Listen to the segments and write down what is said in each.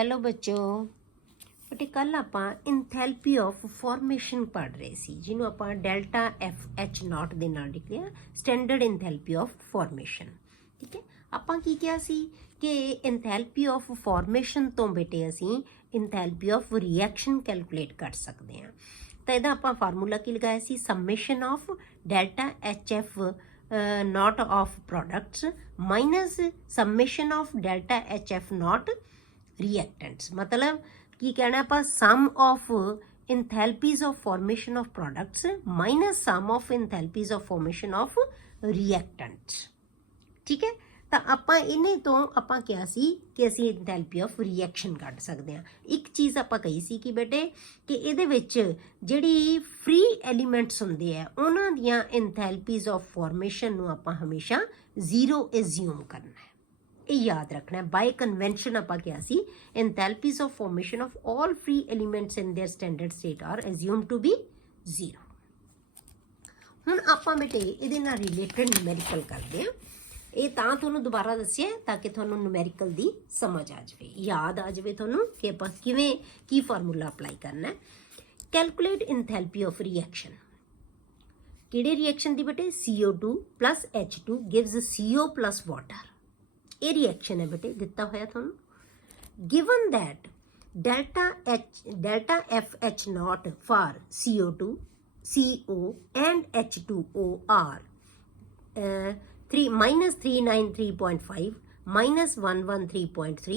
Hello ਬੱਚੋ, ਬੇਟੇ ਕੱਲ ਆਪਾਂ ਇੰਥੈਲਪੀ ਆਫ ਫਾਰਮੇਸ਼ਨ ਪੜ੍ਹ ਰਹੇ ਸੀ ਜਿਹਨੂੰ ਆਪਾਂ ਡੈਲਟਾ FH ਨੋਟ ਦੇ ਨਾਲ ਲਿਖਿਆ ਸਟੈਂਡਰਡ ਇੰਥੈਲਪੀ ਆਫ ਫਾਰਮੇਸ਼ਨ। ਠੀਕ ਹੈ, ਆਪਾਂ ਕੀ ਕਿਹਾ ਸੀ ਕਿ ਇੰਥੈਲਪੀ ਆਫ ਫਾਰਮੇਸ਼ਨ ਤੋਂ ਬੇਟੇ ਅਸੀਂ ਇੰਥੈਲਪੀ ਆਫ ਰਿਐਕਸ਼ਨ ਕੈਲਕੂਲੇਟ ਕਰ ਸਕਦੇ ਹਾਂ। ਤਾਂ ਇਹਦਾ ਆਪਾਂ ਫਾਰਮੂਲਾ ਕੀ ਲਗਾਇਆ ਸੀ, summation of delta HF naught of products minus summation of delta HF naught reactants. मतलब की कहना आप sum of enthalpies of formation of products minus sum of enthalpies of formation of reactants. ठीक है, ਤਾਂ ਆਪਾਂ ਇਹਨੇ ਤੋਂ ਆਪਾਂ ਕਿਹਾ ਸੀ ਕਿ ਅਸੀਂ ਇੰਥੈਲਪੀ ਆਫ ਰਿਐਕਸ਼ਨ ਕੱਢ ਸਕਦੇ ਹਾਂ। ਇੱਕ ਚੀਜ਼ ਆਪਾਂ ਕਹੀ ਸੀ ਕਿ ਬੇਟੇ ਕਿ ਇਹਦੇ ਵਿੱਚ ਜਿਹੜੀ ਫ੍ਰੀ ਐਲੀਮੈਂਟਸ ਹੁੰਦੇ ਆ ਉਹਨਾਂ ਦੀਆਂ ਇੰਥੈਲਪੀਜ਼ ਆਫ ਫਾਰਮੇਸ਼ਨ ਨੂੰ ਆਪਾਂ ਹਮੇਸ਼ਾ ਜ਼ੀਰੋ ਐਜ਼ਿਊਮ ਕਰਨਾ ਹੈ। ਇਹ ਯਾਦ ਰੱਖਣਾ ਹੈ। ਬਾਈ ਕਨਵੈਨਸ਼ਨ ਆਪਾਂ ਕਿਹਾ ਸੀ enthalpies of formation of all free elements in their standard state are assume to be zero. ਹੁਣ ਆਪਾਂ ਬੇਟੇ ਇਹਦੇ ਨਾਲ ਰਿਲੇਟਡ ਨਿਊਮੈਰੀਕਲ ਕਰਦੇ ਹਾਂ। ਇਹ ਤਾਂ ਤੁਹਾਨੂੰ ਦੁਬਾਰਾ ਦੱਸਿਆ ਤਾਂ ਕਿ ਤੁਹਾਨੂੰ ਨੂਮੈਰੀਕਲ ਦੀ ਸਮਝ ਆ ਜਾਵੇ, ਯਾਦ ਆ ਜਾਵੇ ਤੁਹਾਨੂੰ ਕਿ ਆਪਾਂ ਕਿਵੇਂ ਕੀ ਫਾਰਮੂਲਾ ਅਪਲਾਈ ਕਰਨਾ ਹੈ। Calculate enthalpy of reaction. ਕਿਹੜੇ ਰਿਐਕਸ਼ਨ ਦੀ ਬੇਟੇ? CO2 plus H2 gives CO plus water। ਇਹ ਰਿਐਕਸ਼ਨ ਹੈ ਬੇਟੇ, ਦਿੱਤਾ ਹੋਇਆ ਤੁਹਾਨੂੰ। Given that delta FH naught for CO2 CO and H2O are minus 393.5, minus 113.3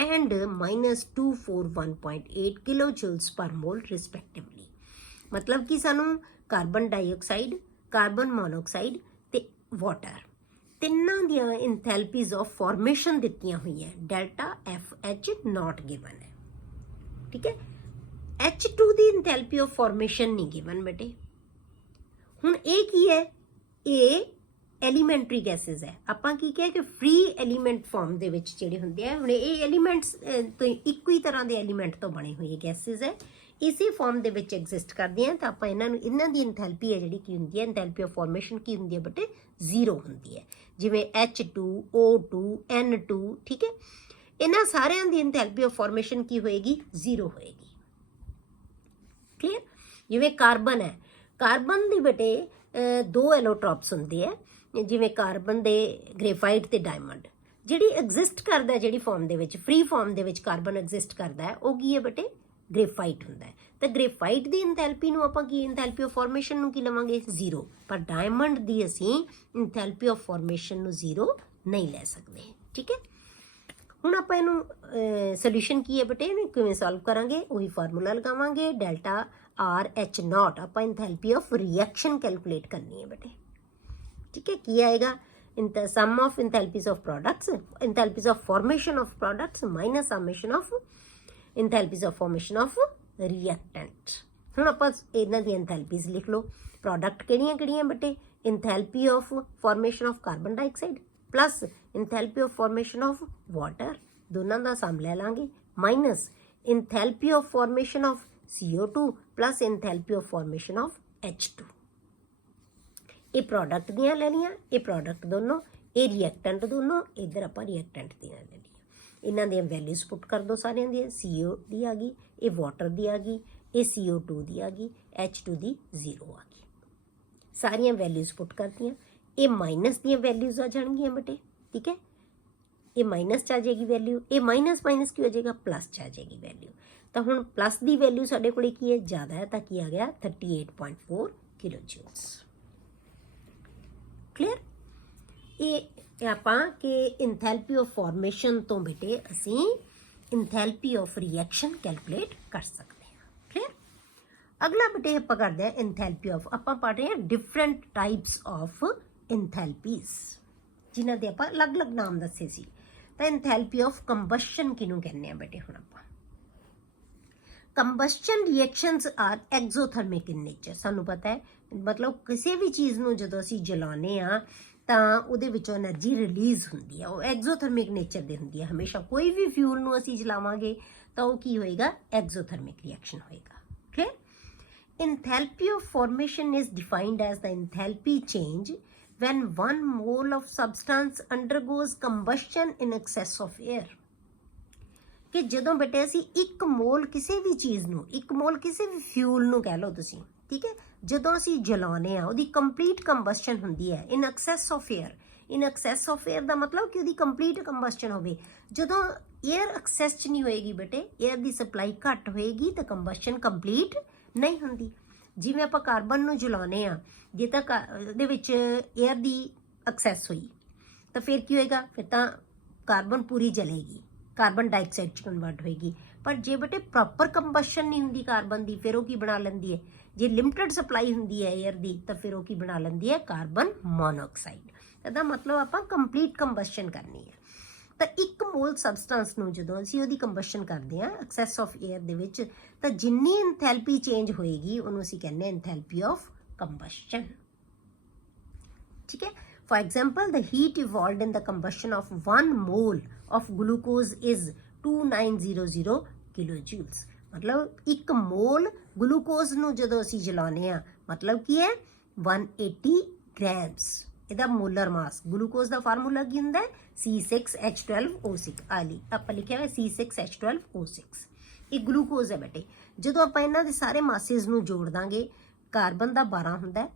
and minus 241.8 kilojoules per mole respectively। मतलब कि सानू कार्बन डाइऑक्साइड, कार्बन मोनोऑक्साइड ते वाटर तिन्नां दियां इंथैल्पीज ऑफ फॉर्मेशन दित्तियां हुई है। डेल्टा FH नॉट गिवन है। ठीक है, H2 the enthalpy of formation नहीं गिवन बेटे। हुण ये की है, ये एलीमेंटरी गैसेज है। ਆਪਾਂ ਕੀ ਕਿਹਾ ਕਿ ਫ੍ਰੀ ਐਲੀਮੈਂਟ ਫਾਰਮ ਦੇ ਵਿੱਚ ਜਿਹੜੇ ਹੁੰਦੇ ਆ, ਹੁਣ ਇਹ ਐਲੀਮੈਂਟਸ ਤੋਂ ਇੱਕੋ ਹੀ ਤਰ੍ਹਾਂ ਦੇ ਐਲੀਮੈਂਟ ਤੋਂ ਬਣੇ ਹੋਏ ਗੈਸਿਸ ਹੈ, ਇਸੇ ਫਾਰਮ ਦੇ ਵਿੱਚ ਐਗਜ਼ਿਸਟ ਕਰਦੀਆਂ। ਤਾਂ ਆਪਾਂ ਇਹਨਾਂ ਦੀ ਇੰਥੈਲਪੀ ਹੈ ਜਿਹੜੀ ਕੀ ਹੁੰਦੀ ਹੈ, ਇੰਥੈਲਪੀ ਆਫ ਫਾਰਮੇਸ਼ਨ ਕੀ ਹੁੰਦੀ ਹੈ ਬੇਟੇ? ਜ਼ੀਰੋ ਹੁੰਦੀ ਹੈ। ਜਿਵੇਂ H2 O2 N2। ਠੀਕ ਹੈ, ਇਹਨਾਂ ਸਾਰਿਆਂ ਦੀ ਇੰਥੈਲਪੀ ਆਫ ਫਾਰਮੇਸ਼ਨ ਕੀ ਹੋਏਗੀ? ਜ਼ੀਰੋ ਹੋਏਗੀ। ਕਲੀਅਰ? ਜਿਵੇਂ ਕਾਰਬਨ ਹੈ, ਕਾਰਬਨ ਦੀ ਬੇਟੇ ਦੋ ਐਲੋਟ੍ਰੋਪਸ ਹੁੰਦੇ ਆ, ਜਿਵੇਂ ਕਾਰਬਨ ਦੇ ਗ੍ਰੇਫਾਈਟ ਤੇ ਡਾਇਮੰਡ। ਜਿਹੜੀ ਐਗਜ਼ਿਸਟ ਕਰਦਾ ਜਿਹੜੀ ਫਾਰਮ ਦੇ ਵਿੱਚ, ਫ੍ਰੀ ਫਾਰਮ ਦੇ ਵਿੱਚ ਕਾਰਬਨ ਐਗਜ਼ਿਸਟ ਕਰਦਾ ਹੈ, ਉਹ ਕੀ ਹੈ ਬੇਟੇ? ਗ੍ਰੇਫਾਈਟ ਹੁੰਦਾ ਹੈ। ਤਾਂ ਗ੍ਰੇਫਾਈਟ ਦੀ ਇੰਥੈਲਪੀ ਨੂੰ ਆਪਾਂ ਕੀ, ਇੰਥੈਲਪੀ ਆਫ ਫਾਰਮੇਸ਼ਨ ਨੂੰ ਕੀ ਲਵਾਂਗੇ? ਜ਼ੀਰੋ। ਪਰ ਡਾਇਮੰਡ ਦੀ ਅਸੀਂ ਇੰਥੈਲਪੀ ਆਫ ਫਾਰਮੇਸ਼ਨ ਨੂੰ ਜ਼ੀਰੋ ਨਹੀਂ ਲੈ ਸਕਦੇ। ਠੀਕ ਹੈ, ਹੁਣ ਆਪਾਂ ਇਹਨੂੰ ਸੋਲੂਸ਼ਨ ਕੀ ਹੈ ਬੇਟੇ, ਇਹਨੂੰ ਕਿਵੇਂ ਸੋਲਵ ਕਰਾਂਗੇ? ਉਹੀ ਫਾਰਮੂਲਾ ਲਗਾਵਾਂਗੇ, ਡੈਲਟਾ RH ਨੋਟ। ਆਪਾਂ ਇੰਥੈਲਪੀ ਆਫ ਰਿਐਕਸ਼ਨ ਕੈਲਕੂਲੇਟ ਕਰਨੀ ਹੈ ਬੇਟੇ। ठीक है, की आएगा? Sum of enthalpies of products, enthalpies of formation of products minus summation of enthalpies of formation of reactant. हुण आपां इन्हां दी इंथैल्पीज लिख लो। प्रोडक्ट किहड़ियां बेटे? Enthalpy of formation of carbon dioxide plus enthalpy of formation of water, दोनों का sum ले लांगे, minus enthalpy of formation of CO2 plus enthalpy of formation of H2। ये प्रोडक्ट दियाँ ले लिया, ये प्रोडक्ट दोनों, ये रिएक्टेंट दोनों, इधर आप रिएक्टेंट दियाँ ले लिया। इन्हां दी वैल्यूज पुट कर दो सारियां दी। CO दी आ गई, ये वाटर दी आ गई, ये CO2 दी आ गई, H2 दी जीरो आ गई। सारियां वैल्यूज पुट कर दियाँ। ये माइनस दियाँ वैल्यूज आ जाएंगियां बेटे। ठीक है, ये माइनस च आ जाएगी वैल्यू, ये माइनस माइनस की हो जाएगा, प्लस च आ जाएगी वैल्यू। तो हुण प्लस दी वैल्यू साडे कोल की है? ज़्यादा है, तो की आ गया 38.4 किलोजूल्स। क्लीयर? ये आपां कि इंथैल्पी ऑफ फॉर्मेशन तो बेटे असी इंथैल्पी ऑफ रिएक्शन कैलकुलेट कर सकते हैं। क्लीयर? अगला बेटे आपां करदे हैं इंथैल्पी ऑफ, आपां पढ़ रहे हैं डिफरेंट टाइप्स ऑफ इंथैल्पीज जिन्हां दे आपां अलग अलग नाम दस्से सी। तो इंथैल्पी ऑफ कंबशन किनू कहने हैं बेटे? हुण आपां combustion reactions are exothermic in nature. सानू पता है, मतलब किसी भी चीज़ नूं जदों असीं जलाने आ तां उहदे विचों एनर्जी रिलीज़ हुंदी है, वो एक्सोथर्मिक नेचर दी हुंदी है। हमेशा कोई भी फ्यूल नूं असीं जलावांगे तां वो की होएगा? एक्सोथर्मिक रिएक्शन होएगा। Clear? Enthalpy of formation is defined as the enthalpy change when 1 mole of substance undergoes combustion in excess of air। ਕਿ ਜਦੋਂ ਬੇਟੇ ਅਸੀਂ 1 ਮੋਲ ਕਿਸੇ ਵੀ ਚੀਜ਼ ਨੂੰ, 1 ਮੋਲ ਕਿਸੇ ਵੀ ਫਿਊਲ ਨੂੰ ਕਹਿ ਲਓ ਤੁਸੀਂ, ਠੀਕ ਹੈ, ਜਦੋਂ ਅਸੀਂ ਜਲਾਉਂਦੇ ਆ ਉਹਦੀ ਕੰਪਲੀਟ ਕੰਬਸਸ਼ਨ ਹੁੰਦੀ ਹੈ in excess of air. In excess of air ਦਾ ਮਤਲਬ ਕਿ ਉਹਦੀ ਕੰਪਲੀਟ ਕੰਬਸਸ਼ਨ ਹੋਵੇ। ਜਦੋਂ ਏਅਰ ਐਕਸੈਸ 'ਚ ਨਹੀਂ ਹੋਏਗੀ ਬੇਟੇ, ਏਅਰ ਦੀ ਸਪਲਾਈ ਘੱਟ ਹੋਏਗੀ ਤਾਂ ਕੰਬਸਸ਼ਨ ਕੰਪਲੀਟ ਨਹੀਂ ਹੁੰਦੀ। ਜਿਵੇਂ ਆਪਾਂ ਕਾਰਬਨ ਨੂੰ ਜਲਾਉਂਦੇ ਆ, ਜੇ ਤਾਂ ਉਹਦੇ ਵਿੱਚ ਏਅਰ ਦੀ ਐਕਸੈਸ ਹੋਈ ਤਾਂ ਫਿਰ ਕੀ ਹੋਏਗਾ, ਫਿਰ ਤਾਂ ਕਾਰਬਨ ਪੂਰੀ ਜਲੇਗੀ, ਕਾਰਬਨ ਡਾਈਆਕਸਾਈਡ 'ਚ ਕਨਵਰਟ ਹੋਏਗੀ। ਪਰ ਜੇ ਬੇਟੇ ਪ੍ਰੋਪਰ ਕੰਬਸ਼ਨ ਨਹੀਂ ਹੁੰਦੀ ਕਾਰਬਨ ਦੀ, ਫਿਰ ਉਹ ਕੀ ਬਣਾ ਲੈਂਦੀ ਹੈ, ਜੇ ਲਿਮਟਿਡ ਸਪਲਾਈ ਹੁੰਦੀ ਹੈ ਏਅਰ ਦੀ ਤਾਂ ਫਿਰ ਉਹ ਕੀ ਬਣਾ ਲੈਂਦੀ ਹੈ, ਕਾਰਬਨ ਮੋਨੋਆਕਸਾਈਡ। ਇਹਦਾ ਮਤਲਬ ਆਪਾਂ ਕੰਪਲੀਟ ਕੰਬਸ਼ਨ ਕਰਨੀ ਹੈ। ਤਾਂ 1 ਮੋਲ ਸਬਸਟੈਂਸ ਨੂੰ ਜਦੋਂ ਅਸੀਂ ਉਹਦੀ ਕੰਬਸ਼ਨ ਕਰਦੇ ਹਾਂ ਐਕਸੈਸ ਆਫ ਏਅਰ ਦੇ ਵਿੱਚ, ਤਾਂ ਜਿੰਨੀ ਐਂਥੈਲਪੀ ਚੇਂਜ ਹੋਏਗੀ ਉਹਨੂੰ ਅਸੀਂ ਕਹਿੰਦੇ ਹਾਂ ਐਂਥੈਲਪੀ ਆਫ ਕੰਬਸ਼ਨ, ਠੀਕ ਹੈ। For example, the heat evolved in the combustion of 1 mole of glucose is 2900 kilojoules। मतलब 1 ਮੋਲ ਗਲੂਕੋਜ਼ ਨੂੰ ਜਦੋਂ ਅਸੀਂ ਜਲਾਉਂਦੇ ਆ ਮਤਲਬ ਕੀ ਹੈ 180 ਗ੍ਰਾਮਸ। ਇਹਦਾ ਮੋਲਰ ਮਾਸ, ਗਲੂਕੋਜ਼ ਦਾ ਫਾਰਮੂਲਾ ਕੀ ਹੁੰਦਾ ਹੈ C6H12O6। ਆਲੀ ਆਪਾਂ ਲਿਖਿਆ ਹੋਇਆ C6H12O6। ਇਹ ਗਲੂਕੋਜ਼ ਹੈ ਬੇਟੇ। ਜਦੋਂ ਆਪਾਂ ਇਹਨਾਂ ਦੇ ਸਾਰੇ ਮਾਸਿਸ ਨੂੰ ਜੋੜ ਦਾਂਗੇ, ਕਾਰਬਨ ਦਾ 12 ਹੁੰਦਾ,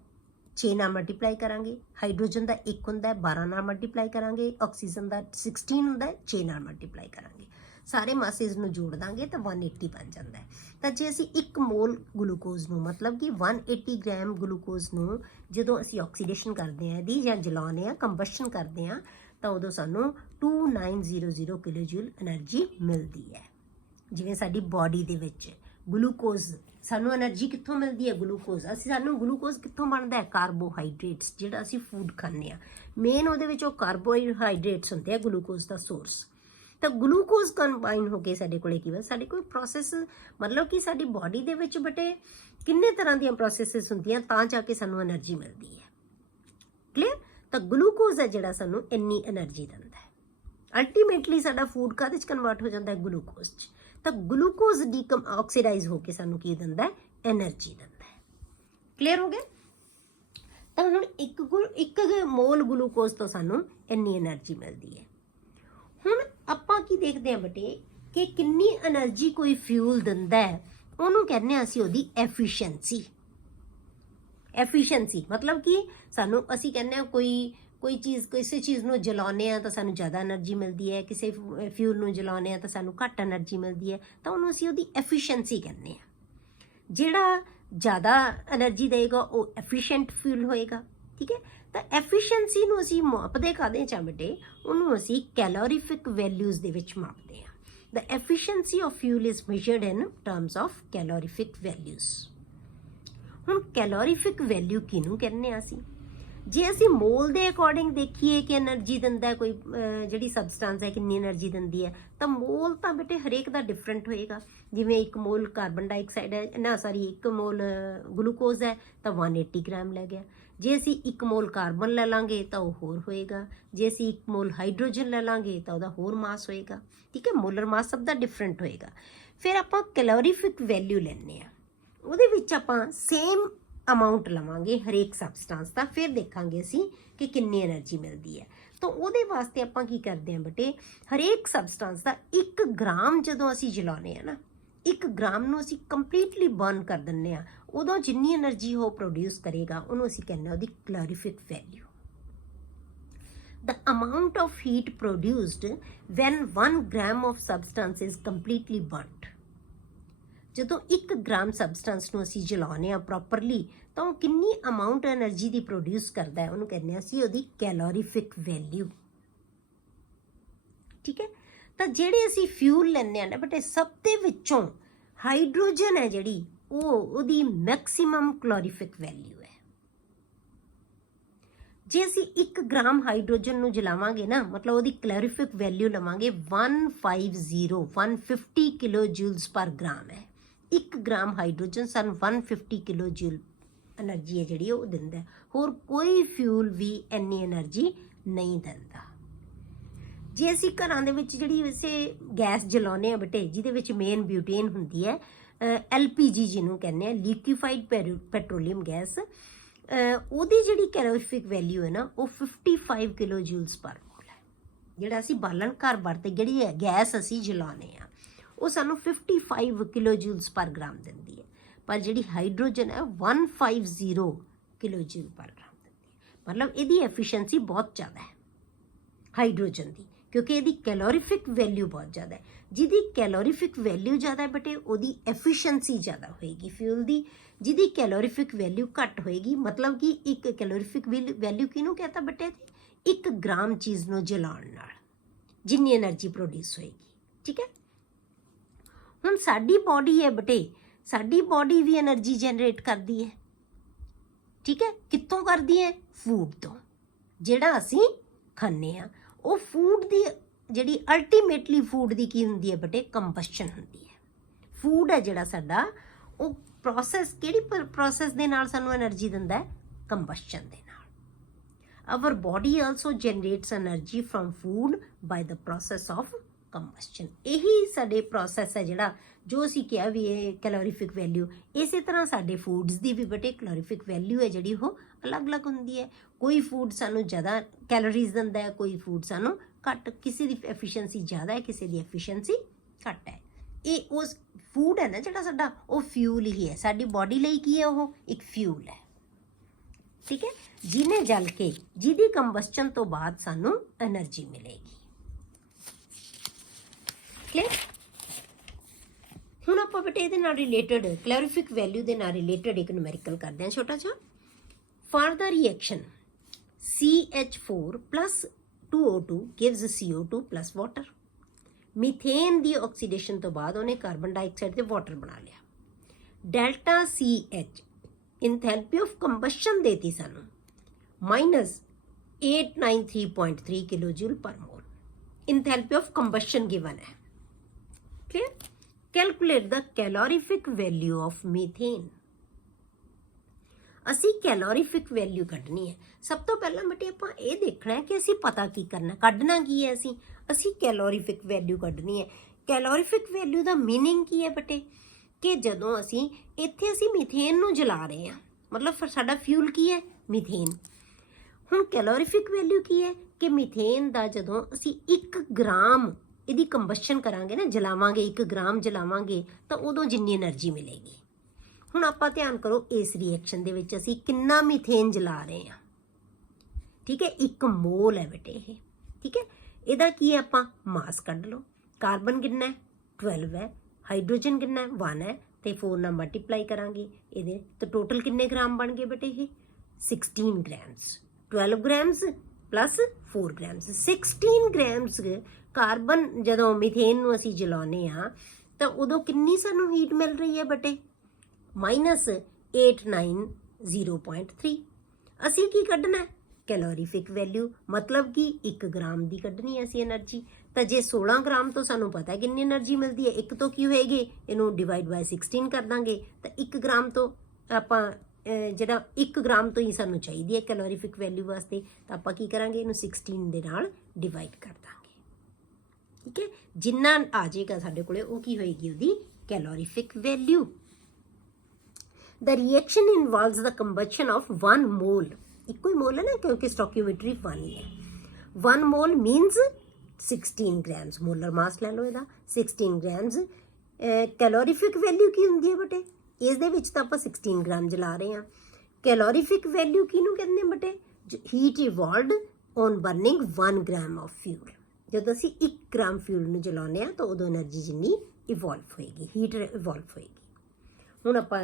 6 ਨਾਲ ਮਲਟੀਪਲਾਈ ਕਰਾਂਗੇ, ਹਾਈਡਰੋਜਨ ਦਾ 1 ਹੁੰਦਾ 12 ਨਾਲ ਮਲਟੀਪਲਾਈ ਕਰਾਂਗੇ, ਆਕਸੀਜਨ ਦਾ 16 ਹੁੰਦਾ 6 ਨਾਲ ਮਲਟੀਪਲਾਈ ਕਰਾਂਗੇ, ਸਾਰੇ ਮਾਸਿਸ ਨੂੰ ਜੋੜ ਦਾਂਗੇ ਤਾਂ 180 ਬਣ ਜਾਂਦਾ ਹੈ। ਤਾਂ ਜੇ ਅਸੀਂ 1 ਮੋਲ ਗਲੂਕੋਜ਼ ਨੂੰ ਮਤਲਬ ਕਿ 180 ਗ੍ਰਾਮ ਗਲੂਕੋਜ਼ ਨੂੰ ਜਦੋਂ ਅਸੀਂ ਆਕਸੀਡੇਸ਼ਨ ਕਰਦੇ ਹਾਂ ਇਹਦੀ ਜਾਂ ਜਲਾਉਂਦੇ ਹਾਂ, ਕੰਬਸ਼ਨ ਕਰਦੇ ਹਾਂ, ਤਾਂ ਉਦੋਂ ਸਾਨੂੰ 2900 ਕਿਲੋਜੂਲ ਐਨਰਜੀ ਮਿਲਦੀ ਹੈ। ਜਿਵੇਂ ਸਾਡੀ ਬਾਡੀ ਦੇ ਵਿੱਚ ਗਲੂਕੋਜ਼, ਸਾਨੂੰ એનર્ਜੀ ਕਿੱਥੋਂ ਮਿਲਦੀ ਹੈ, ਗਲੂਕੋਜ਼। ਸਾਨੂੰ ਗਲੂਕੋਜ਼ ਕਿੱਥੋਂ ਬਣਦਾ ਹੈ, ਕਾਰਬੋਹਾਈਡਰੇਟਸ, ਜਿਹੜਾ ਅਸੀਂ ਫੂਡ ਖਾਂਦੇ ਹਾਂ ਮੇਨ ਉਹਦੇ ਵਿੱਚ ਉਹ ਕਾਰਬੋਹਾਈਡਰੇਟਸ ਹੁੰਦੇ ਆ ਗਲੂਕੋਜ਼ ਦਾ ਸੋਰਸ। ਤਾਂ ਗਲੂਕੋਜ਼ ਕੰਬਾਈਨ ਹੋ ਕੇ ਸਾਡੇ ਕੋਲੇ ਕੀ ਵਾ, ਸਾਡੇ ਕੋਲ ਪ੍ਰੋਸੈਸ, ਮਤਲਬ ਕਿ ਸਾਡੀ ਬਾਡੀ ਦੇ ਵਿੱਚ ਬੇਟੇ ਕਿੰਨੇ ਤਰ੍ਹਾਂ ਦੀਆਂ ਪ੍ਰੋਸੈਸਿਸ ਹੁੰਦੀਆਂ ਤਾਂ ਜਾ ਕੇ ਸਾਨੂੰ એનર્ਜੀ ਮਿਲਦੀ ਹੈ। ਕਲੀਅਰ। ਤਾਂ ਗਲੂਕੋਜ਼ ਹੈ ਜਿਹੜਾ ਸਾਨੂੰ ਇੰਨੀ એનર્ਜੀ ਦਿੰਦਾ ਹੈ। ਅਲਟੀਮੇਟਲੀ ਸਾਡਾ ਫੂਡ ਕਾਹਦੇ 'ਚ ਕਨਵਰਟ ਹੋ ਜਾਂਦਾ ਹੈ, ਗਲੂਕੋਜ਼ 'ਚ। ਤਾਂ ਗਲੂਕੋਜ਼ ਆਕਸੀਡਾਈਜ਼ ਹੋ ਕੇ ਸਾਨੂੰ ਕੀ ਦਿੰਦਾ ਹੈ, એનર્ਜੀ ਦਿੰਦਾ ਹੈ। ਕਲੀਅਰ ਹੋ ਗਿਆ। ਤਾਂ ਹੁਣ 1 ਮੋਲ ਗਲੂਕੋਜ਼ ਤੋਂ ਸਾਨੂੰ ਇੰਨੀ એનર્ਜੀ ਮਿਲਦੀ ਹੈ। ਹੁਣ ਆਪਾਂ ਕੀ ਦੇਖਦੇ ਹਾਂ ਬੇਟੇ ਕਿ ਕਿੰਨੀ એનર્ਜੀ ਕੋਈ ਫਿਊਲ ਦਿੰਦਾ ਹੈ, ਉਹਨੂੰ ਕਹਿੰਦੇ ਹਾਂ ਅਸੀਂ ਉਹਦੀ ਐਫੀਸ਼ੀਐਂਸੀ। ਐਫੀਸ਼ੀਐਂਸੀ ਮਤਲਬ ਕਿ ਸਾਨੂੰ, ਅਸੀਂ ਕਹਿੰਦੇ ਹਾਂ ਕੋਈ ਚੀਜ਼, ਕਿਸੇ ਚੀਜ਼ ਨੂੰ ਜਲਾਉਂਦੇ ਆ ਤਾਂ ਸਾਨੂੰ ਜ਼ਿਆਦਾ એનર્ਜੀ ਮਿਲਦੀ ਹੈ, ਕਿਸੇ ਫਿਊਲ ਨੂੰ ਜਲਾਉਂਦੇ ਆ ਤਾਂ ਸਾਨੂੰ ਘੱਟ એનર્ਜੀ ਮਿਲਦੀ ਹੈ, ਤਾਂ ਉਹਨੂੰ ਅਸੀਂ ਉਹਦੀ ਐਫੀਸ਼ੀਐਂਸੀ ਕਹਿੰਦੇ ਹਾਂ। ਜਿਹੜਾ ਜ਼ਿਆਦਾ એનર્ਜੀ ਦੇਗਾ ਉਹ ਐਫੀਸ਼ੀਐਂਟ ਫਿਊਲ ਹੋਏਗਾ, ਠੀਕ ਹੈ। ਤਾਂ ਐਫੀਸ਼ੀਐਂਸੀ ਨੂੰ ਅਸੀਂ ਮਾਪਦੇ ਕਾਹਦੇ 'ਚ ਆ ਬੇਟੇ, ਉਹਨੂੰ ਅਸੀਂ ਕੈਲੋਰੀਫਿਕ ਵੈਲਿਊਜ਼ ਦੇ ਵਿੱਚ ਮਾਪਦੇ ਹਾਂ। The efficiency of fuel is measured in terms of calorific values। ਹੁਣ ਕੈਲੋਰੀਫਿਕ ਵੈਲਿਊ ਕਿਹਨੂੰ ਕਹਿੰਦੇ ਆ ਅਸੀਂ, ਜੇ ਅਸੀਂ ਮੋਲ ਦੇ ਅਕੋਰਡਿੰਗ ਦੇਖੀਏ ਕਿ એનર્ਜੀ ਦਿੰਦਾ ਕੋਈ ਜਿਹੜੀ ਸਬਸਟੈਂਸ ਹੈ ਕਿੰਨੀ એનર્ਜੀ ਦਿੰਦੀ ਹੈ, ਤਾਂ ਮੋਲ ਤਾਂ ਬੇਟੇ ਹਰੇਕ ਦਾ ਡਿਫਰੈਂਟ ਹੋਏਗਾ। ਜਿਵੇਂ 1 ਮੋਲ ਕਾਰਬਨ ਡਾਈਆਕਸਾਈਡ ਹੈ ਨਾ, ਸੌਰੀ 1 ਮੋਲ ਗਲੂਕੋਜ਼ ਹੈ ਤਾਂ 180 ਗ੍ਰਾਮ ਲੈ ਗਿਆ। ਜੇ ਅਸੀਂ 1 ਮੋਲ ਕਾਰਬਨ ਲੈ ਲਾਂਗੇ ਤਾਂ ਉਹ ਹੋਰ ਹੋਏਗਾ, ਜੇ ਅਸੀਂ 1 ਮੋਲ ਹਾਈਡਰੋਜਨ ਲੈ ਲਾਂਗੇ ਤਾਂ ਉਹਦਾ ਹੋਰ ਮਾਸ ਹੋਏਗਾ, ਠੀਕ ਹੈ। ਮੋਲਰ ਮਾਸ ਸਭ ਦਾ ਡਿਫਰੈਂਟ ਹੋਏਗਾ। ਫਿਰ ਆਪਾਂ ਕੈਲੋਰੀਫਿਕ ਵੈਲਿਊ ਲੈਂਦੇ ਹਾਂ, ਉਹਦੇ ਵਿੱਚ ਆਪਾਂ ਸੇਮ ਅਮਾਊਂਟ ਲਵਾਂਗੇ ਹਰੇਕ ਸਬਸਟੈਂਸ ਦਾ, ਫਿਰ ਦੇਖਾਂਗੇ ਅਸੀਂ ਕਿ ਕਿੰਨੀ એનર્ਜੀ ਮਿਲਦੀ ਹੈ। ਤਾਂ ਉਹਦੇ ਵਾਸਤੇ ਆਪਾਂ ਕੀ ਕਰਦੇ ਹਾਂ ਬੇਟੇ, ਹਰੇਕ ਸਬਸਟੈਂਸ ਦਾ 1 ਗ੍ਰਾਮ ਜਦੋਂ ਅਸੀਂ ਜਲਾਉਂਦੇ ਹਾਂ ਨਾ, 1 ਗ੍ਰਾਮ ਨੂੰ ਅਸੀਂ ਕੰਪਲੀਟਲੀ ਬਰਨ ਕਰ ਦਿੰਦੇ ਹਾਂ, ਉਦੋਂ ਜਿੰਨੀ એનર્ਜੀ ਉਹ ਪ੍ਰੋਡਿਊਸ ਕਰੇਗਾ ਉਹਨੂੰ ਅਸੀਂ ਕਹਿੰਦੇ ਹਾਂ ਉਹਦੀ ਕੈਲੋਰੀਫਿਕ value. The amount of heat produced when 1 gram of substance is completely burnt। ਜਦੋਂ 1 ਗ੍ਰਾਮ ਸਬਸਟੈਂਸ ਨੂੰ ਅਸੀਂ ਜਲਾਉਂਦੇ ਹਾਂ ਪ੍ਰੋਪਰਲੀ ਤਾਂ ਉਹ ਕਿੰਨੀ ਅਮਾਊਂਟ એનર્ਜੀ ਦੀ ਪ੍ਰੋਡਿਊਸ ਕਰਦਾ ਹੈ, ਉਹਨੂੰ ਕਹਿੰਦੇ ਹਾਂ ਅਸੀਂ ਉਹਦੀ ਕੈਲੋਰੀਫਿਕ ਵੈਲਿਊ, ਠੀਕ ਹੈ। ਤਾਂ ਜਿਹੜੇ ਅਸੀਂ ਫਿਊਲ ਲੈਂਦੇ ਹਾਂ ਨਾ ਬੇਟੇ, ਸਭ ਦੇ ਵਿੱਚੋਂ ਹਾਈਡਰੋਜਨ ਹੈ ਜਿਹੜੀ ਉਹਦੀ ਮੈਕਸਿਮਮ ਕੈਲੋਰੀਫਿਕ ਵੈਲਿਊ ਹੈ। ਜੇ ਅਸੀਂ 1 ਗ੍ਰਾਮ ਹਾਈਡਰੋਜਨ ਨੂੰ ਜਲਾਵਾਂਗੇ ਨਾ, ਮਤਲਬ ਉਹਦੀ ਕੈਲੋਰੀਫਿਕ ਵੈਲਿਊ ਲਵਾਂਗੇ 150 ਕਿਲੋ ਜੂਲਸ ਪਰ ਗ੍ਰਾਮ ਹੈ। 1 ਗ੍ਰਾਮ ਹਾਈਡਰੋਜਨ ਸਾਨੂੰ 150 ਕਿਲੋ ਜੂਲ એનર્ਜੀ ਹੈ ਜਿਹੜੀ ਉਹ ਦਿੰਦਾ। ਹੋਰ ਕੋਈ ਫਿਊਲ ਵੀ ਇੰਨੀ એનર્ਜੀ ਨਹੀਂ ਦਿੰਦਾ। ਜੇ ਅਸੀਂ ਘਰਾਂ ਦੇ ਵਿੱਚ ਜਿਹੜੀ ਵੈਸੇ ਗੈਸ ਜਲਾਉਂਦੇ ਹਾਂ ਬੇਟੇ, ਜਿਹਦੇ ਵਿੱਚ ਮੇਨ ਬਿਊਟੇਨ ਹੁੰਦੀ ਹੈ, LPG ਜਿਹਨੂੰ ਕਹਿੰਦੇ ਆ, ਲਿਕੁਇਫਾਈਡ ਪੈਟਰੋਲੀਅਮ ਗੈਸ, ਉਹਦੀ ਜਿਹੜੀ ਕੈਲੋਰੀਫਿਕ ਵੈਲਿਊ ਹੈ ਨਾ ਉਹ 55 ਕਿਲੋ ਜੂਲਸ ਪਰ ਮੋਲ ਹੈ। ਜਿਹੜਾ ਅਸੀਂ ਬਾਲਣ ਘਰ ਵਰਤੇ ਜਿਹੜੀ ਹੈ ਗੈਸ ਅਸੀਂ ਜਲਾਉਂਦੇ ਹਾਂ, ਉਹ ਸਾਨੂੰ 55 ਕਿਲੋ ਜੂਲਸ ਪਰ ਗ੍ਰਾਮ ਦਿੰਦੀ ਹੈ, ਪਰ ਜਿਹੜੀ ਹਾਈਡਰੋਜਨ ਹੈ 150 ਕਿਲੋ ਜੂਲ ਪਰ ਗ੍ਰਾਮ ਦਿੰਦੀ ਹੈ। ਮਤਲਬ ਇਹਦੀ ਐਫੀਸ਼ੀਐਂਸੀ ਬਹੁਤ ਜ਼ਿਆਦਾ ਹੈ ਹਾਈਡਰੋਜਨ ਦੀ, ਕਿਉਂਕਿ ਇਹਦੀ ਕੈਲੋਰੀਫਿਕ ਵੈਲਿਊ ਬਹੁਤ ਜ਼ਿਆਦਾ ਹੈ। ਜਿਹਦੀ ਕੈਲੋਰੀਫਿਕ ਵੈਲਿਊ ਜ਼ਿਆਦਾ ਹੈ ਬੇਟੇ ਉਹਦੀ ਐਫੀਸ਼ੀਐਂਸੀ ਜ਼ਿਆਦਾ ਹੋਏਗੀ ਫਿਊਲ ਦੀ। ਜਿਹਦੀ ਕੈਲੋਰੀਫਿਕ ਵੈਲਿਊ ਘੱਟ ਹੋਏਗੀ, ਮਤਲਬ ਕਿ ਇੱਕ ਕੈਲੋਰੀਫਿਕ ਵੈਲਿਊ ਕਿਹਨੂੰ ਕਹਤਾ ਬੇਟੇ, 1 ਗ੍ਰਾਮ ਚੀਜ਼ ਨੂੰ ਜਲਾਉਣ ਨਾਲ ਜਿੰਨੀ એનર્ਜੀ ਪ੍ਰੋਡਿਊਸ ਹੋਏਗੀ। ਠੀਕ ਹੈ, ਹੁਣ ਸਾਡੀ ਬੋਡੀ ਹੈ ਬੇਟੇ, ਸਾਡੀ ਬੋਡੀ ਵੀ એનર્ਜੀ ਜਨਰੇਟ ਕਰਦੀ ਹੈ। ਠੀਕ ਹੈ, ਕਿੱਥੋਂ ਕਰਦੀ ਹੈ? ਫੂਡ ਤੋਂ, ਜਿਹੜਾ ਅਸੀਂ ਖਾਂਦੇ ਹਾਂ। ਉਹ ਫੂਡ ਦੀ ਜਿਹੜੀ ਅਲਟੀਮੇਟਲੀ ਫੂਡ ਦੀ ਕੀ ਹੁੰਦੀ ਹੈ ਬੇਟੇ, ਕੰਬਸ਼ਨ ਹੁੰਦੀ ਹੈ। ਫੂਡ ਹੈ ਜਿਹੜਾ ਸਾਡਾ, ਉਹ ਪ੍ਰੋਸੈਸ, ਕਿਹੜੀ ਪ੍ਰੋਸੈਸ ਦੇ ਨਾਲ ਸਾਨੂੰ એનર્ਜੀ ਦਿੰਦਾ ਹੈ? ਕੰਬਸ਼ਨ ਦੇ ਨਾਲ। Our body also generates energy from food by the process of combustion. ਇਹੀ ਸਾਡੇ ਪ੍ਰੋਸੈਸ ਹੈ ਜਿਹੜਾ, ਜੋ ਅਸੀਂ ਕਿਹਾ ਵੀ ਇਹ ਕੈਲੋਰੀਫਿਕ ਵੈਲਿਊ। ਇਸੇ ਤਰ੍ਹਾਂ ਸਾਡੇ ਫੂਡਸ ਦੀ ਵੀ ਬੇਟੇ ਕੈਲੋਰੀਫਿਕ ਵੈਲਿਊ ਹੈ ਜਿਹੜੀ ਉਹ ਅਲੱਗ-ਅਲੱਗ ਹੁੰਦੀ ਹੈ। ਕੋਈ ਫੂਡ ਸਾਨੂੰ ਜ਼ਿਆਦਾ ਕੈਲੋਰੀਜ਼ ਦਿੰਦਾ ਹੈ, ਕੋਈ ਫੂਡ ਸਾਨੂੰ ਘੱਟ। ਕਿਸੇ ਦੀ ਐਫੀਸ਼ੀਐਂਸੀ ਜ਼ਿਆਦਾ ਹੈ, ਕਿਸੇ ਦੀ ਐਫੀਸ਼ੀਐਂਸੀ ਘੱਟ ਹੈ। ਇਹ ਉਸ ਫੂਡ ਹੈ ਨਾ ਜਿਹੜਾ ਸਾਡਾ, ਉਹ ਫਿਊਲ ਹੀ ਹੈ ਸਾਡੀ ਬੋਡੀ ਲਈ। ਕੀ ਹੈ ਉਹ? ਇੱਕ ਫਿਊਲ ਹੈ। ਠੀਕ ਹੈ, ਜਿਹਨੇ ਜਲ ਕੇ, ਜਿਹਦੀ ਕੰਬਸਸ਼ਨ ਤੋਂ ਬਾਅਦ ਸਾਨੂੰ એનર્ਜੀ ਮਿਲੇਗੀ। ਕਲੀਅਰ? ਹੁਣ ਆਪਾਂ ਬੇਟੇ ਇਹਦੇ ਨਾਲ ਰਿਲੇਟਡ, ਕੈਲੋਰੀਫਿਕ ਵੈਲਿਊ ਦੇ ਨਾਲ ਰਿਲੇਟਡ ਇੱਕ ਨੂਮੈਰੀਕਲ ਕਰਦੇ ਹਾਂ ਛੋਟਾ ਜਿਹਾ। For the reaction CH4 plus 2O2 gives CO2 plus water। Methane ਦੀ ਆਕਸੀਡੇਸ਼ਨ ਤੋਂ ਬਾਅਦ ਉਹਨੇ ਕਾਰਬਨ ਡਾਈਆਕਸਾਈਡ ਤੇ ਵਾਟਰ ਬਣਾ ਲਿਆ। Delta CH enthalpy of combustion ਦੇਤੀ ਸਾਨੂੰ -893.3 kilo joule per mole. Enthalpy of combustion given ਹੈ। Clear? Calculate the calorific value of methane. ਅਸੀਂ ਕੈਲੋਰੀਫਿਕ ਵੈਲਿਊ ਕੱਢਣੀ ਹੈ। ਸਭ ਤੋਂ ਪਹਿਲਾਂ ਬੇਟੇ ਆਪਾਂ ਇਹ ਦੇਖਣਾ ਹੈ ਕਿ ਅਸੀਂ ਪਤਾ ਕੀ ਕਰਨਾ, ਕੱਢਣਾ ਕੀ ਹੈ। ਅਸੀਂ ਕੈਲੋਰੀਫਿਕ ਵੈਲਿਊ ਕੱਢਣੀ ਹੈ। ਕੈਲੋਰੀਫਿਕ ਵੈਲਿਊ ਦਾ ਮੀਨਿੰਗ ਕੀ ਹੈ ਬੇਟੇ, ਕਿ ਜਦੋਂ ਅਸੀਂ ਇੱਥੇ ਅਸੀਂ ਮੀਥੇਨ ਨੂੰ ਜਲਾ ਰਹੇ ਹਾਂ, ਮਤਲਬ ਫਿਰ ਸਾਡਾ ਫਿਊਲ ਕੀ ਹੈ? ਮੀਥੇਨ। ਹੁਣ ਕੈਲੋਰੀਫਿਕ ਵੈਲਿਊ ਕੀ ਹੈ ਕਿ ਮੀਥੇਨ ਦਾ ਜਦੋਂ ਅਸੀਂ 1 ਗ੍ਰਾਮ ਇਹਦੀ ਕੰਬਸ਼ਨ ਕਰਾਂਗੇ ਨਾ, ਜਲਾਵਾਂਗੇ, 1 ਗ੍ਰਾਮ ਜਲਾਵਾਂਗੇ, ਤਾਂ ਉਦੋਂ ਜਿੰਨੀ એનર્ਜੀ ਮਿਲੇਗੀ। ਹੁਣ ਆਪਾਂ ਧਿਆਨ ਕਰੋ, ਇਸ ਰਿਐਕਸ਼ਨ ਦੇ ਵਿੱਚ ਅਸੀਂ ਕਿੰਨਾ ਮੀਥੇਨ ਜਲਾ ਰਹੇ ਹਾਂ। ਠੀਕ ਹੈ, 1 ਮੋਲ ਹੈ ਬੇਟੇ ਇਹ। ਠੀਕ ਹੈ, ਇਹਦਾ ਕੀ ਹੈ? ਆਪਾਂ ਮਾਸ ਕੱਢ ਲਓ। ਕਾਰਬਨ ਕਿੰਨਾ ਹੈ? 12 ਹੈ। ਹਾਈਡਰੋਜਨ ਕਿੰਨਾ ਹੈ? 1 ਹੈ। ਤੇ 4 ਨਾਲ ਮਲਟੀਪਲਾਈ ਕਰਾਂਗੇ ਇਹਦੇ, ਤਾਂ ਟੋਟਲ ਕਿੰਨੇ ਗ੍ਰਾਮ ਬਣ ਗਏ ਬੇਟੇ ਇਹ? 16 grams. 12 grams plus 4 grams, 16 grams carbon. ਜਦੋਂ ਮੀਥੇਨ ਨੂੰ ਅਸੀਂ ਜਲਾਉਂਦੇ ਹਾਂ ਤਾਂ ਉਦੋਂ ਕਿੰਨੀ ਸਾਨੂੰ ਹੀਟ ਮਿਲ ਰਹੀ ਹੈ ਬੇਟੇ? -890.3। ਅਸੀਂ ਕੀ ਕੱਢਣਾ ਹੈ? ਕੈਲੋਰੀਫਿਕ ਵੈਲਿਊ, ਮਤਲਬ ਕਿ 1 ਗ੍ਰਾਮ ਦੀ ਕੱਢਣੀ ਹੈ ਅਸੀਂ એનર્ਜੀ। ਤਾਂ ਜੇ 16 ਗ੍ਰਾਮ ਤੋਂ ਸਾਨੂੰ ਪਤਾ ਕਿੰਨੀ એનર્ਜੀ ਮਿਲਦੀ ਹੈ, 1 ਤੋਂ ਕੀ ਹੋਏਗੀ? ਇਹਨੂੰ ਡਿਵਾਈਡ ਬਾਈ 16 ਕਰ ਦਾਂਗੇ, ਤਾਂ 1 ਗ੍ਰਾਮ ਤੋਂ ਆਪਾਂ ਜਿਹੜਾ 1 ਗ੍ਰਾਮ ਤੋਂ ਹੀ ਸਾਨੂੰ ਚਾਹੀਦੀ ਹੈ ਕੈਲੋਰੀਫਿਕ ਵੈਲਿਊ ਵਾਸਤੇ, ਤਾਂ ਆਪਾਂ ਕੀ ਕਰਾਂਗੇ? ਇਹਨੂੰ 16 ਦੇ ਨਾਲ ਡਿਵਾਈਡ ਕਰ ਦਾਂਗੇ। ਠੀਕ ਹੈ, ਜਿੰਨਾ ਆ ਜਾਏਗਾ ਸਾਡੇ ਕੋਲੇ ਉਹ ਕੀ ਹੋਏਗੀ? ਉਹਦੀ ਕੈਲੋਰੀਫਿਕ value. The reaction involves the combustion of 1 mole। ਇੱਕੋ ਹੀ ਮੋਲ ਹੈ ਨਾ, ਕਿਉਂਕਿ ਸਟੋਕਿਓਮੀਟਰੀ 1 ਹੀ ਹੈ। 1 mole means 16 grams। ਮੋਲਰ ਮਾਸ ਲੈ ਲਓ ਇਹਦਾ, 16 grams। ਕੈਲੋਰੀਫਿਕ ਵੈਲਿਊ ਕੀ ਹੁੰਦੀ ਹੈ ਬੇਟੇ? ਇਸ ਦੇ ਵਿੱਚ ਤਾਂ ਆਪਾਂ 16 ਗ੍ਰਾਮ ਜਲਾ ਰਹੇ ਹਾਂ। ਕੈਲੋਰੀਫਿਕ ਵੈਲਿਊ ਕਿਹਨੂੰ ਕਹਿੰਦੇ ਆ ਬੇਟੇ? Heat evolved on burning 1 gram of fuel. ਜਦੋਂ ਅਸੀਂ 1 ਗ੍ਰਾਮ ਫਿਊਲ ਨੂੰ ਜਲਾਉਂਦੇ ਹਾਂ ਤਾਂ ਉਦੋਂ એનર્ਜੀ ਜਿੰਨੀ ਇਵੋਲਵ ਹੋਏਗੀ, ਹੀਟ ਇਵੋਲਵ ਹੋਏਗੀ। ਹੁਣ ਆਪਾਂ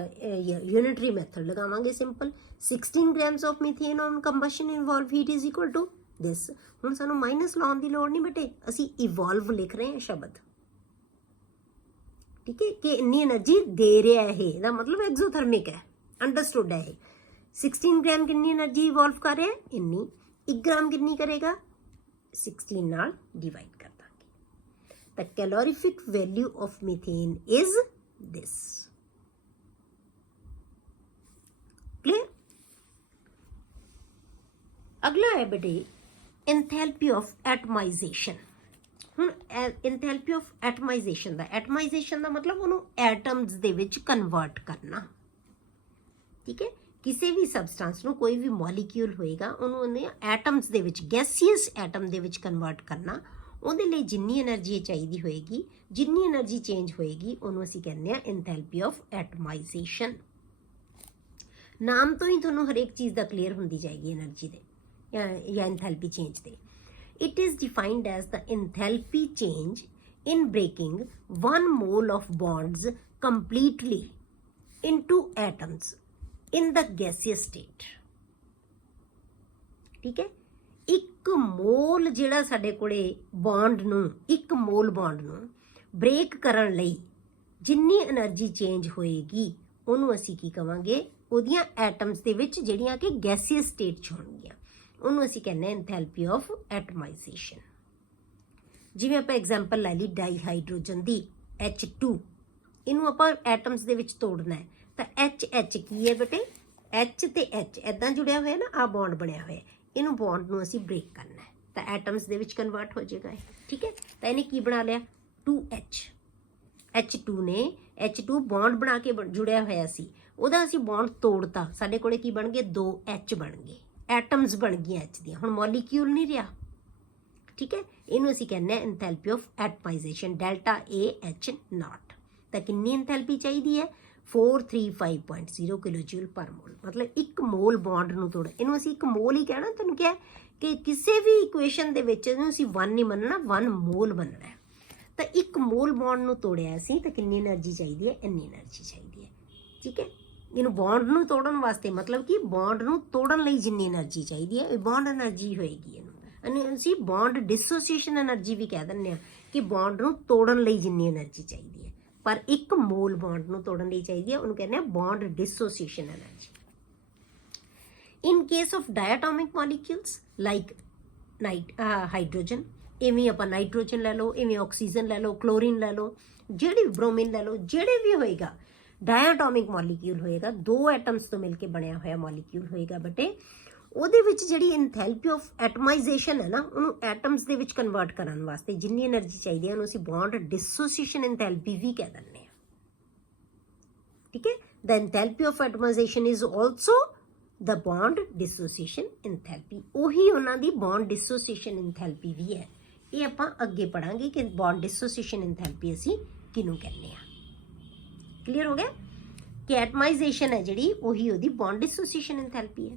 ਯੂਨਿਟਰੀ ਮੈਥਡ ਲਗਾਵਾਂਗੇ simple. 16 grams of methane on combustion involve heat is equal to this. ਹੁਣ ਸਾਨੂੰ ਮਾਈਨਸ ਲਾਉਣ ਦੀ ਲੋੜ ਨਹੀਂ ਬੇਟੇ, ਅਸੀਂ ਇਵੋਲਵ ਲਿਖ ਰਹੇ ਹਾਂ ਸ਼ਬਦ। ਠੀਕ ਹੈ, ਕਿ ਇੰਨੀ એનર્ਜੀ ਦੇ ਰਿਹਾ ਇਹ, ਇਹਦਾ ਮਤਲਬ ਐਗਜ਼ੋਥਰਮਿਕ ਹੈ। ਅੰਡਰਸਟੂਡ ਹੈ ਇਹ। 16 ਗ੍ਰਾਮ ਕਿੰਨੀ એનર્ਜੀ ਇਵੋਲਵ ਕਰ ਰਿਹਾ? ਇੰਨੀ। 1 ਗ੍ਰਾਮ ਕਿੰਨੀ ਕਰੇਗਾ? 16 ਨਾਲ ਡਿਵਾਈਡ ਕਰ ਦਾਂਗੇ। ਤਾਂ calorific value of methane is this. Clear? अगला है बेटे एंथैल्पी ऑफ एटमाइजेशन। ਹੁਣ एंथैल्पी ऑफ एटमाइजेशन ਦਾ, एटमाइजेशन ਦਾ ਮਤਲਬ ਉਹਨੂੰ ਐਟਮਸ ਦੇ ਵਿੱਚ ਕਨਵਰਟ ਕਰਨਾ। ਠੀਕ ਹੈ, ਕਿਸੇ ਵੀ ਸਬਸਟੈਂਸ ਨੂੰ, ਕੋਈ ਵੀ ਮੋਲੀਕਿਊਲ ਹੋਏਗਾ, ਉਹਨੂੰ ਉਹਨੇ ਐਟਮਸ ਦੇ ਵਿੱਚ, ਗੈਸੀਅਸ ਐਟਮ ਦੇ ਵਿੱਚ ਕਨਵਰਟ ਕਰਨਾ। ਉਹਦੇ ਲਈ ਜਿੰਨੀ એનર્ਜੀ ਚਾਹੀਦੀ ਹੋਏਗੀ, ਜਿੰਨੀ એનર્ਜੀ ਚੇਂਜ ਹੋਏਗੀ ਉਹਨੂੰ ਅਸੀਂ ਕਹਿੰਦੇ ਆ ਐਂਥੈਲਪੀ ਆਫ ਐਟਮਾਈਜ਼ੇਸ਼ਨ। ਨਾਮ ਤੋਂ ਹੀ ਤੁਹਾਨੂੰ ਹਰੇਕ ਚੀਜ਼ ਦਾ ਕਲੀਅਰ ਹੁੰਦੀ ਜਾਏਗੀ એનર્ਜੀ ਦੇ ਜਾਂ ਐਂਥੈਲਪੀ ਚੇਂਜ ਦੇ। It is defined as the enthalpy change in breaking 1 mole of bonds completely into atoms in the gaseous state। ठीक है, ਇੱਕ ਮੋਲ ਜਿਹੜਾ ਸਾਡੇ ਕੋਲੇ ਬੌਂਡ ਨੂੰ, ਇੱਕ ਮੋਲ ਬੌਂਡ ਨੂੰ ਬ੍ਰੇਕ ਕਰਨ ਲਈ ਜਿੰਨੀ એનર્ਜੀ ਚੇਂਜ ਹੋਏਗੀ ਉਹਨੂੰ ਅਸੀਂ ਕੀ ਕਵਾਂਗੇ, ਉਹਦੀਆਂ ਐਟਮਸ ਦੇ ਵਿੱਚ ਜਿਹੜੀਆਂ ਕਿ ਗੈਸੀਅਸ ਸਟੇਟ 'ਚ ਹੋਣਗੀਆਂ, ਉਹਨੂੰ ਅਸੀਂ ਕਹਿੰਦੇ ਹਾਂ ਐਂਥੈਲਪੀ ਆਫ ਐਟਮਾਈਜ਼ੇਸ਼ਨ। ਜਿਵੇਂ ਆਪਾਂ ਐਗਜ਼ਾਮਪਲ ਲੈ ਲਈ ਡਾਈਹਾਈਡਰੋਜਨ ਦੀ H2, ਇਹਨੂੰ ਆਪਾਂ ਐਟਮਸ ਦੇ ਵਿੱਚ ਤੋੜਨਾ ਹੈ ਤਾਂ H ਕੀ ਹੈ ਬੇਟੇ, H ਤੇ H ਇੱਦਾਂ ਜੁੜਿਆ ਹੋਇਆ ਨਾ, ਆਹ ਬੌਂਡ ਬਣਿਆ ਹੋਇਆ, ਇਹਨੂੰ ਬੌਂਡ ਨੂੰ ਅਸੀਂ ਬ੍ਰੇਕ ਕਰਨਾ ਹੈ ਤਾਂ ਐਟਮਸ ਦੇ ਵਿੱਚ ਕਨਵਰਟ ਹੋ ਜਾਏਗਾ ਇਹ। ਠੀਕ ਹੈ, ਤਾਂ ਇਹਨੇ ਕੀ ਬਣਾ ਲਿਆ 2H। H2 ਨੇ H2 ਬੌਂਡ ਬਣਾ ਕੇ ਜੁੜਿਆ ਹੋਇਆ ਸੀ, ਉਹਦਾ ਅਸੀਂ ਬੌਂਡ ਤੋੜਤਾ, ਸਾਡੇ ਕੋਲੇ ਕੀ ਬਣ ਗਏ 2H ਬਣ ਗਏ, ਐਟਮਸ ਬਣ ਗਈਆਂ H ਦੀਆਂ, ਹੁਣ ਮੋਲੀਕਿਊਲ ਨਹੀਂ ਰਿਹਾ। ਠੀਕ ਹੈ, ਇਹਨੂੰ ਅਸੀਂ ਕਹਿੰਦੇ ਹਾਂ ਐਂਥੈਲਪੀ ਆਫ ਐਟਮਾਈਜ਼ੇਸ਼ਨ ਡੈਲਟਾ AH0। ਤਾਂ ਕਿੰਨੀ ਐਂਥੈਲਪੀ ਚਾਹੀਦੀ ਹੈ 435.0 ਕਿਲੋਜੂਲ ਪਰ ਮੋਲ, ਮਤਲਬ ਇੱਕ ਮੋਲ ਬੌਂਡ ਨੂੰ ਤੋੜ, ਇਹਨੂੰ ਅਸੀਂ ਇੱਕ ਮੋਲ ਹੀ ਕਹਿਣਾ। ਤੁਹਾਨੂੰ ਕਿਹਾ ਕਿ ਕਿਸੇ ਵੀ ਇਕੁਏਸ਼ਨ ਦੇ ਵਿੱਚ ਇਹਨੂੰ ਅਸੀਂ 1 ਨਹੀਂ ਮੰਨਣਾ, 1 ਮੋਲ ਮੰਨਣਾ ਹੈ। ਤਾਂ ਇੱਕ ਮੋਲ ਬੌਂਡ ਨੂੰ ਤੋੜਿਆ ਅਸੀਂ ਤਾਂ ਕਿੰਨੀ એનર્ਜੀ ਚਾਹੀਦੀ ਹੈ, ਇੰਨੀ એનર્ਜੀ ਚਾਹੀਦੀ ਹੈ। ਠੀਕ ਹੈ, ਇਹਨੂੰ ਬੌਂਡ ਨੂੰ ਤੋੜਨ ਵਾਸਤੇ, ਮਤਲਬ ਕਿ ਬੌਂਡ ਨੂੰ ਤੋੜਨ ਲਈ ਜਿੰਨੀ એનર્ਜੀ ਚਾਹੀਦੀ ਹੈ ਇਹ ਬੌਂਡ એનર્ਜੀ ਹੋਏਗੀ। ਇਹਨੂੰ ਅਸੀਂ ਬੌਂਡ ਡਿਸੋਸੀਏਸ਼ਨ એનર્ਜੀ ਵੀ ਕਹਿ ਦਿੰਦੇ ਹਾਂ ਕਿ ਬੌਂਡ ਨੂੰ ਤੋੜਨ ਲਈ ਜਿੰਨੀ એનર્ਜੀ ਚਾਹੀਦੀ ਹੈ, ਪਰ ਇੱਕ ਮੋਲ ਬੌਂਡ ਨੂੰ ਤੋੜਨ ਲਈ ਚਾਹੀਦੀ ਹੈ, ਉਹਨੂੰ ਕਹਿੰਦੇ ਆ bond dissociation energy. In case of diatomic molecules like hydrogen, ਇਵੇਂ ਆਪਾਂ ਨਾਈਟ੍ਰੋਜਨ ਲੈ ਲਓ, ਇਵੇਂ ਆਕਸੀਜਨ ਲੈ ਲਓ, ਕਲੋਰੀਨ ਲੈ ਲਓ, ਜਿਹੜੀ ਬ੍ਰੋਮੀਨ ਲੈ ਲਓ, ਜਿਹੜੇ ਵੀ ਹੋਏਗਾ ਡਾਇਆਟੋਮਿਕ ਮੋਲੀਕਿਊਲ ਹੋਏਗਾ, 2 ਐਟਮਸ ਤੋਂ ਮਿਲ ਕੇ ਬਣਿਆ ਹੋਇਆ ਮੋਲੀਕਿਊਲ ਹੋਏਗਾ ਬੇਟੇ, ਉਹਦੇ ਵਿੱਚ ਜਿਹੜੀ ਐਂਥੈਲਪੀ ਆਫ ਐਟਮਾਈਜ਼ੇਸ਼ਨ ਹੈ ਨਾ, ਉਹਨੂੰ ਐਟਮਸ ਦੇ ਵਿੱਚ ਕਨਵਰਟ ਕਰਨ ਵਾਸਤੇ ਜਿੰਨੀ એનર્ਜੀ ਚਾਹੀਦੀ ਹੈ ਉਹਨੂੰ ਅਸੀਂ ਬੌਂਡ ਡਿਸੋਸੀਏਸ਼ਨ ਐਂਥੈਲਪੀ ਵੀ ਕਹਿ ਦਿੰਦੇ ਹਾਂ। ਠੀਕ ਹੈ, the enthalpy of atomisation is also the bond dissociation enthalpy, ਉਹੀ ਉਹਨਾਂ ਦੀ ਬੌਂਡ ਡਿਸੋਸੀਏਸ਼ਨ ਐਂਥੈਲਪੀ ਵੀ ਹੈ। ਇਹ ਆਪਾਂ ਅੱਗੇ ਪੜਾਂਗੇ ਕਿ ਬੌਂਡ ਡਿਸੋਸੀਏਸ਼ਨ ਐਂਥੈਲਪੀ ਅਸੀਂ ਕਿਹਨੂੰ ਕਹਿੰਦੇ ਹਾਂ। ਕਲੀਅਰ ਹੋ ਗਿਆ ਕਿ ਐਟਮਾਈਜ਼ੇਸ਼ਨ ਹੈ ਜਿਹੜੀ, ਉਹੀ ਉਹਦੀ ਬੌਂਡ ਡਿਸੋਸੀਏਸ਼ਨ ਐਂਥੈਲਪੀ ਹੈ।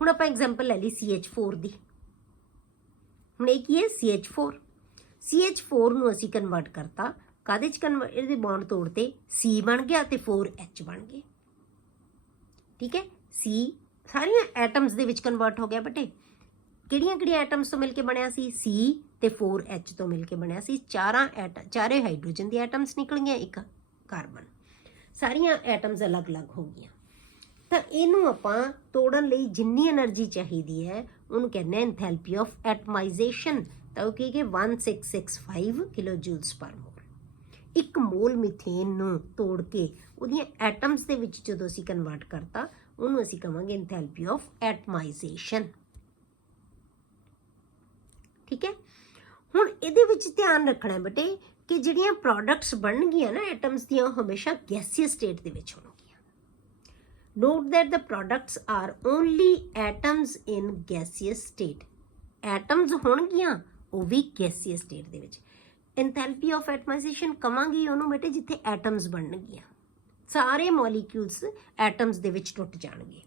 ਹੁਣ ਆਪਾਂ ਐਗਜ਼ਾਮਪਲ ਲੈ ਲਈ CH4 ਦੀ। ਹੁਣ ਇਹ ਕੀ ਹੈ CH4 ਨੂੰ ਅਸੀਂ ਕਨਵਰਟ ਕਰਤਾ, ਕਾਹਦੇ 'ਚ ਕਨਵਰਟ, ਇਹਦੇ ਬੌਂਡ ਤੋੜਤੇ, C ਬਣ ਗਿਆ ਤੇ 4H ਬਣ ਗਏ। ਠੀਕ ਹੈ, C ਸਾਰੀਆਂ ਐਟਮਸ ਦੇ ਵਿੱਚ ਕਨਵਰਟ ਹੋ ਗਿਆ ਬੇਟੇ। ਕਿਹੜੀਆਂ ਕਿਹੜੀਆਂ ਐਟਮਸ ਤੋਂ ਮਿਲ ਕੇ ਬਣਿਆ ਸੀ, C ਤੇ 4H ਤੋਂ ਮਿਲ ਕੇ ਬਣਿਆ ਸੀ। ਚਾਰੇ ਹਾਈਡਰੋਜਨ ਦੀ ਐਟਮਸ ਨਿਕਲ ਗਈਆਂ, ਇੱਕ ਕਾਰਬਨ, ਸਾਰੀਆਂ ਐਟਮਸ ਅਲੱਗ-ਅਲੱਗ ਹੋ ਗਈਆਂ। ਤਾਂ ਇਹਨੂੰ ਆਪਾਂ ਤੋੜਨ ਲਈ ਜਿੰਨੀ એનર્ਜੀ ਚਾਹੀਦੀ ਹੈ ਉਹਨੂੰ ਕਹਿੰਦੇ ਆ ਐਂਥੈਲਪੀ ਆਫ ਐਟਮਾਈਜ਼ੇਸ਼ਨ। ਤਾਂ ਉਹ ਕੀ ਕਿ 1665 ਕਿਲੋਜੂਲਸ ਪਰ ਮੋਲ। ਇੱਕ ਮੋਲ ਮੀਥੇਨ ਨੂੰ ਤੋੜ ਕੇ ਉਹਦੀਆਂ ਐਟਮਸ ਦੇ ਵਿੱਚ ਜਦੋਂ ਅਸੀਂ ਕਨਵਰਟ ਕਰਤਾ ਉਹਨੂੰ ਅਸੀਂ ਕਹਾਂਗੇ ਐਂਥੈਲਪੀ ਆਫ ਐਟਮਾਈਜ਼ੇਸ਼ਨ। ਠੀਕ ਹੈ, ਹੁਣ ਇਹਦੇ ਵਿੱਚ ਧਿਆਨ ਰੱਖਣਾ ਬੇਟੇ ਕਿ ਜਿਹੜੀਆਂ ਪ੍ਰੋਡਕਟਸ ਬਣਨਗੀਆਂ ਨਾ ਐਟਮਸ ਦੀਆਂ, ਉਹ ਹਮੇਸ਼ਾ ਗੈਸੀਅਸ ਸਟੇਟ ਦੇ ਵਿੱਚ ਹੋਣਗੀਆਂ। Note that the products are only atoms in gaseous state. Atoms ਹੋਣਗੀਆਂ ਉਹ ਵੀ gaseous state ਦੇ ਵਿੱਚ। Enthalpy of atomization ਕਵਾਂਗੀ ਉਹਨੂੰ ਬੇਟੇ ਜਿੱਥੇ atoms ਬਣਨਗੀਆਂ, ਸਾਰੇ molecules atoms ਦੇ ਵਿੱਚ ਟੁੱਟ ਜਾਣਗੇ,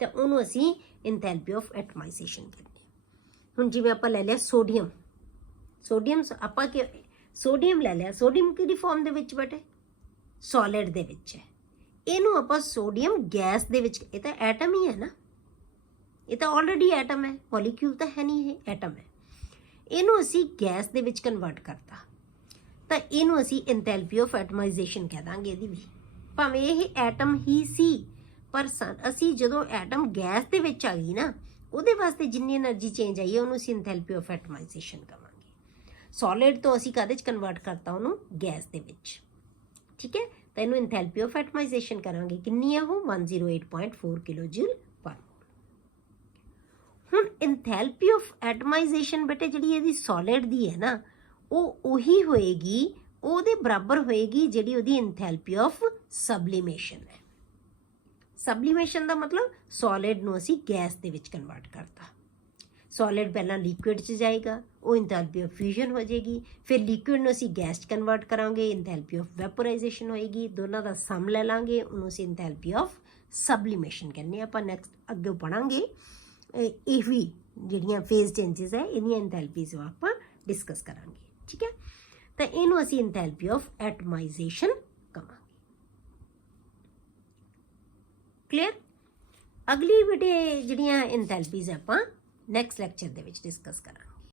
ਤਾਂ ਉਹਨੂੰ ਅਸੀਂ enthalpy of atomization ਕਹਿੰਦੇ ਹਾਂ। ਹੁਣ ਜਿਵੇਂ ਆਪਾਂ ਲੈ ਲਿਆ ਸੋਡੀਅਮ, ਆਪਾਂ ਸੋਡੀਅਮ ਲੈ ਲਿਆ, ਸੋਡੀਅਮ ਕਿਹੜੀ ਫਾਰਮ ਦੇ ਵਿੱਚ ਬੇਟੇ, ਸੋਲਿਡ ਦੇ ਵਿੱਚ ਹੈ। ਇਹਨੂੰ ਆਪਾਂ ਸੋਡੀਅਮ ਗੈਸ ਦੇ ਵਿੱਚ, ਇਹ ਤਾਂ ਐਟਮ ਹੀ ਹੈ ਨਾ, ਇਹ ਤਾਂ ਆਲਰੇਡੀ ਐਟਮ ਹੈ, ਮੋਲੀਕਿਊਲ ਤਾਂ ਹੈ ਨਹੀਂ, ਇਹ ਐਟਮ ਹੈ। ਇਹਨੂੰ ਅਸੀਂ ਗੈਸ ਦੇ ਵਿੱਚ ਕਨਵਰਟ ਕਰਤਾ ਤਾਂ ਇਹਨੂੰ ਅਸੀਂ ਐਂਥੈਲਪੀ ਆਫ ਐਟਮਾਈਜ਼ੇਸ਼ਨ ਕਹਿ ਦਾਂਗੇ ਇਹਦੀ ਵੀ, ਭਾਵੇਂ ਇਹ ਐਟਮ ਹੀ ਸੀ, ਪਰ ਅਸੀਂ ਜਦੋਂ ਐਟਮ ਗੈਸ ਦੇ ਵਿੱਚ ਆ ਗਈ ਨਾ, ਉਹਦੇ ਵਾਸਤੇ ਜਿੰਨੀ એનર્ਜੀ ਚੇਂਜ ਆਈ ਹੈ ਉਹਨੂੰ ਅਸੀਂ ਐਂਥੈਲਪੀ ਆਫ ਐਟਮਾਈਜ਼ੇਸ਼ਨ ਕਹਾਂਗੇ। ਸੋਲਿਡ ਤੋਂ ਅਸੀਂ ਕਾਹਦੇ 'ਚ ਕਨਵਰਟ ਕਰਤਾ ਉਹਨੂੰ, ਗੈਸ ਦੇ ਵਿੱਚ। ਠੀਕ ਹੈ, ਤਾਂ ਇਹਨੂੰ ਐਂਥੈਲਪੀ ਆਫ ਐਟਮਾਈਜ਼ੇਸ਼ਨ ਕਰਾਂਗੇ, ਕਿੰਨੀ ਹੈ ਉਹ 108.4 ਕਿਲੋਜੂਲ ਪਰ ਮੋਲ। ਹੁਣ ਐਂਥੈਲਪੀ ਆਫ ਐਟਮਾਈਜ਼ੇਸ਼ਨ ਬੇਟੇ ਜਿਹੜੀ ਇਹਦੀ ਸੋਲਿਡ ਦੀ ਹੈ ਨਾ, ਉਹ ਉਹੀ ਹੋਏਗੀ, ਉਹਦੇ ਬਰਾਬਰ ਹੋਏਗੀ ਜਿਹੜੀ ਉਹਦੀ ਐਂਥੈਲਪੀ ਆਫ ਸਬਲੀਮੇਸ਼ਨ ਹੈ। ਸਬਲੀਮੇਸ਼ਨ ਦਾ ਮਤਲਬ ਸੋਲਿਡ ਨੂੰ ਅਸੀਂ ਗੈਸ ਦੇ ਵਿੱਚ ਕਨਵਰਟ ਕਰਤਾ। ਸੋਲਿਡ ਪਹਿਲਾਂ ਲਿਕੁਇਡ 'ਚ ਜਾਏਗਾ, ਉਹ ਇੰਥੈਲਪੀ ਆਫ ਫਿਊਜ਼ਨ ਹੋ ਜਾਏਗੀ, ਫਿਰ ਲਿਕੁਇਡ ਨੂੰ ਅਸੀਂ ਗੈਸ 'ਚ ਕਨਵਰਟ ਕਰਾਂਗੇ, ਇੰਥੈਲਪੀ ਆਫ ਵੈਪੋਰਾਈਜੇਸ਼ਨ ਹੋਏਗੀ, ਦੋਨਾਂ ਦਾ ਸਮ ਲੈ ਲਾਂਗੇ, ਉਹਨੂੰ ਅਸੀਂ ਇੰਥੈਲਪੀ ਆਫ ਸਬਲੀਮੇਸ਼ਨ ਕਹਿੰਦੇ ਹਾਂ। ਆਪਾਂ ਨੈਕਸਟ ਅੱਗੇ ਪੜਾਂਗੇ ਇਹ ਵੀ ਜਿਹੜੀਆਂ ਫੇਜ਼ ਚੇਂਜਸ ਹੈ ਇਹਦੀਆਂ ਇੰਥੈਲਪੀਜ਼ ਆਪਾਂ ਡਿਸਕਸ ਕਰਾਂਗੇ, ਠੀਕ ਹੈ। ਤਾਂ ਇਹਨੂੰ ਅਸੀਂ ਇੰਥੈਲਪੀ ਆਫ ਐਟਮਾਈਜ਼ੇਸ਼ਨ ਕਹਾਂਗੇ। ਕਲੀਅਰ? ਅਗਲੀ ਵੀਡੀਓ ਜਿਹੜੀਆਂ ਇੰਥੈਲਪੀਜ਼ ਆਪਾਂ ਨੈਕਸਟ ਲੈਕਚਰ ਦੇ ਵਿੱਚ ਡਿਸਕਸ ਕਰਾਂਗੇ।